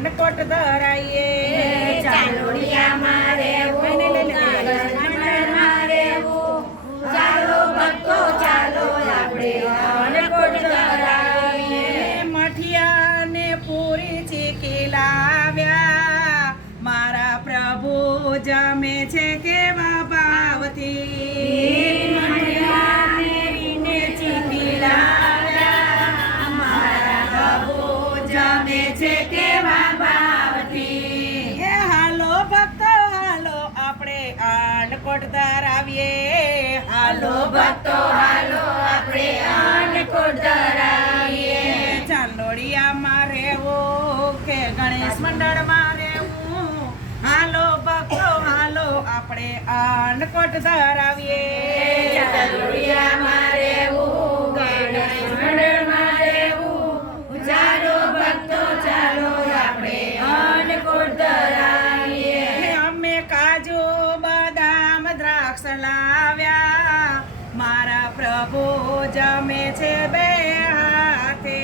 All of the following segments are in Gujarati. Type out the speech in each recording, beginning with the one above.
અન્નકોટ ધરાઈએ ચાંદોડિયામાં રહેવું, ગાગરમાં રહેવું. ચાલો ભક્તો ચાલો આપણે અન્નકોટ ધરાવીએ. મઠિયા ને પૂરી ચીકી લાવ્યા મારા પ્રભુ જમે છે કેવા ભાવથી. મઠિયાને રીને ચીકી લાવ્યા મારા પ્રભુ જમે છે કેવા ભાવથી. એ હાલો ભક્તો હાલો આપણે અન્નકોટ ધરાવીએ. હાલો ભક્તો હાલો આપણે અન્નકોટ ધરાવીએ. ચાંદોડિયામાં રહેવું કે ગણેશ મંડળમાં રહેવું, હાલો ભક્તો હાલો આપણે અન્નકોટ ધરાવીએ. ચાંદોડિયામાં રહેવું, ગણેશ મંડળમાં રહેવું. ચાલો ભક્તો ચાલો આપણે અન્નકોટ ધરાવીએ. અમે કાજુ બદામ દ્રાક્ષ લાવ્યા મારા પ્રભુ જમે છે બે હાથે.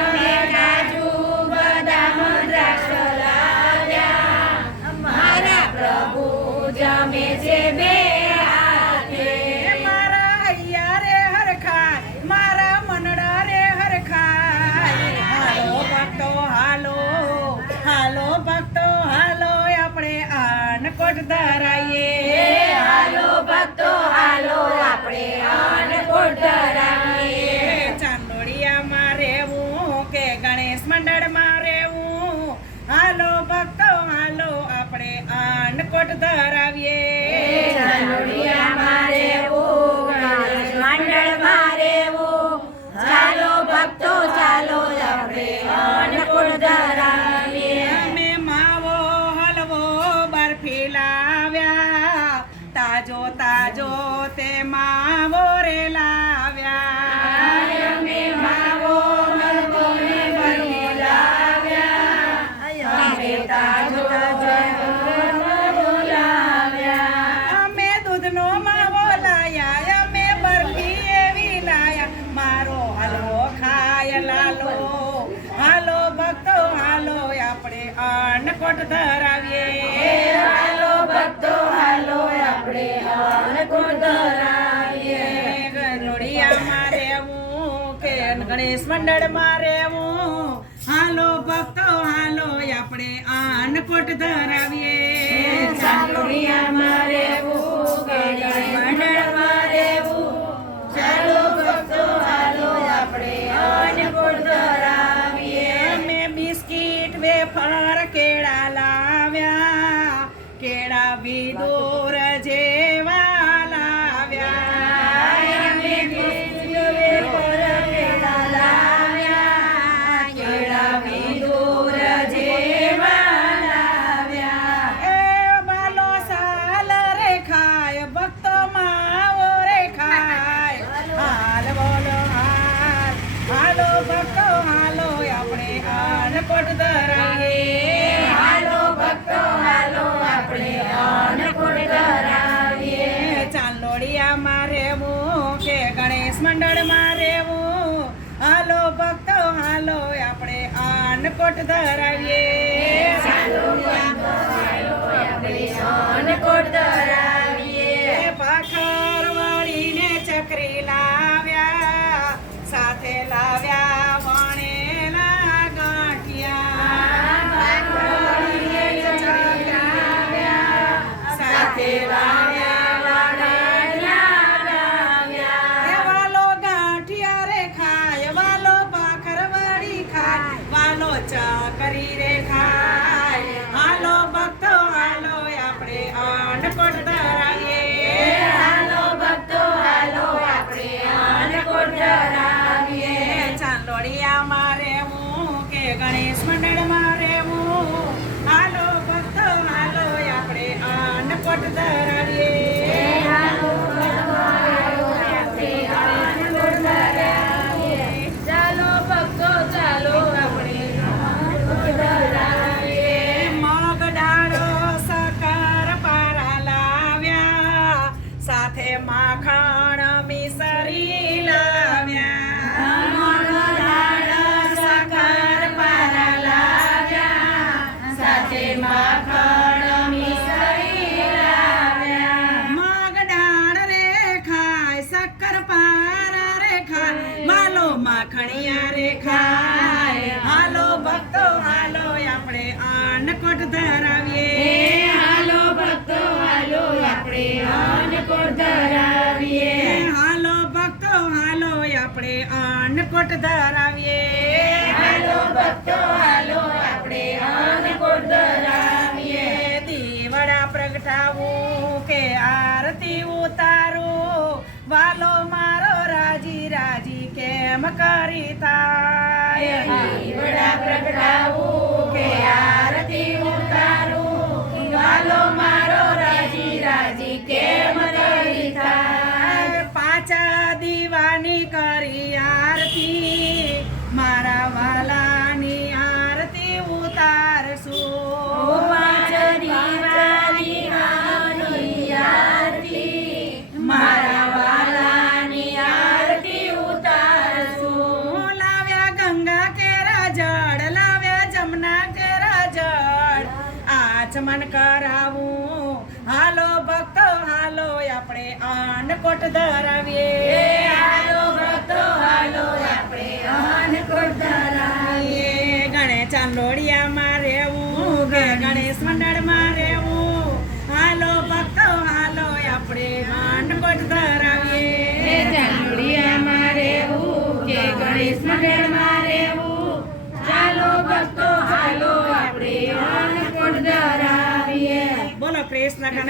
અમે કાજુ બદામ દ્રાક્ષ લાવ્યા મારા પ્રભુ જમે છે બે હાથે. મારા હૈયા રે હરખાય મારા મનડા રે હરખાય. હાલો ભક્તો હાલો હાલો ભક્તો હાલો આપણે અન્નકોટ ધરાઈએ. હાલો ભક્તો હાલો આપણે અન્નકોટ ધરાવીએ. ચાંદોડિયામાં રહેવું કે ગણેશ મંડળમાં રહેવું, હાલો ભક્તો હાલો આપણે અન્નકોટ ધરાવીએ. ચાંદોડિયામાં રહેવું, ગણેશ મંડળમાં રહેવું. ચાલો ભક્તો ચાલો આપણે અન્નકોટ ધરાવીએ. અમે માવો હલવો બરફી લાવ્યા તાજો તાજો તે માવો રે લાવ્યા. અમે માવો હલવો ને બરફી લાવ્યા. અમે તાજો તાજો લાવ્યા. અમે દૂધનો માવો લાયા અમે બરફી એવી લાયા મારો હલવો ખાય લાલો. હાલો ભક્તો હાલો આપણે અન્નકોટ ધરાવીએ. હાલો ભક્તો હાલો આપણે અન્નકોટ ધરાવીએ. ચાંદોડિયામાં રહેવું કે ગણેશ મંડળમાં રહેવું, હાલો ભક્તો હાલો આપણે અન્નકોટ ધરાવીએ. ચાંદોડિયામાં રહેવું, ગણેશ મંડળમાં રહેવું. ચાલો ભક્તો હાલો આપણે અન્નકોટ ધરાવીએ. અમે બિસ્કીટ વેફર કેળા લાવ્યા કેળા વિદુર જેવા લાવ્યા. અમે બિસ્કિટ વેફર કેળા લાવ્યા. કેળા વિદુર જેવા લાવ્યા. એ બાલો સાલ રે ખાય ભક્તો માવો રે ખાય. હાલ બોલો હાલ હાલો ભક્તો હાલો આપણે અન્નકોટ ધરાવીએ. હાલો ભક્તો હાલો આપણે અન્નકોટ ધરાવીએ. ચાંદોડિયામાં રહેવું કે ગણેશ મંડળમાં રહેવું, હાલો ભક્તો હાલો આપણે અન્નકોટ ધરાવીએ. ચાંદોડિયામાં હાલો આપણે અન્નકોટ ધરાવીએ. ભાખર વળીને ચકરી લાવ્યા સાથે લાવ્યા વણેલા ગાંઠિયા. સાથે લાવ્યા વડાળિયા લાવ્યા. એ વાલો ગાંઠિયા રે ખાય વાલો ભાખર વળી ખાય વાલો ચકરી રે ખાય. હાલો ભક્તો હાલો આપણે અન્નકોટ ધરાવીએ. હાલો ભક્તો હાલો આપણે અન્નકોટ ધરાવીએ. ચાંદોડિયામાં રહેવું કે ગણેશ મંડળમાં રહેવું, હાલો ભક્તો હાલો આપણે અન્નકોટ ધરાવીએ. હાલો ભક્તો હાલો આપણે અન્નકોટ ધરાવીએ. ચાલો ભક્તો ચાલો આપણે અન્નકોટ ધરાવીએ. મગ દાળો શક્કર પારા લાવ્યા સાથે માખણ મિસરી લાવ્યા. મગ દાળ શક્કર પારા લાવ્યા. અન્નકોટ ધરાવીએ. હાલો ભક્તો હાલો આપણે અન્નકોટ ધરાવીએ. દીવડા પ્રગટાવું કે આરતી ઉતારું, વાલો મારો રાજી રાજી કેમ કરી થાય. દીવડા પ્રગટાવું કે આરતી ઉતારું, વાલો મારો રાજી રાજી કેમ કરી થાય. પાછા દીવાની કરી આરતી, મારા વાલાની આરતી ઉતારશું. પાંચ દીવાની આરતી આરતી, મારા વાલાની આરતી ઉતારશું. લાવ્યા ગંગા કેરા જળ, લાવ્યા જમના કેરા જળ, આચમન કરાવું. હાલો ભક્તો હાલો આપણે અન્નકોટ ધરાવીએ. હાલો ભક્તો હાલો આપણે અન્નકોટ ધરાવીએ. ગણેશ ચાંદોડિયામાં રહેવું કે ગણેશ મંડળમાં રહેવું, હાલો ભક્તો હાલો આપણે અન્નકોટ ધરાવીએ.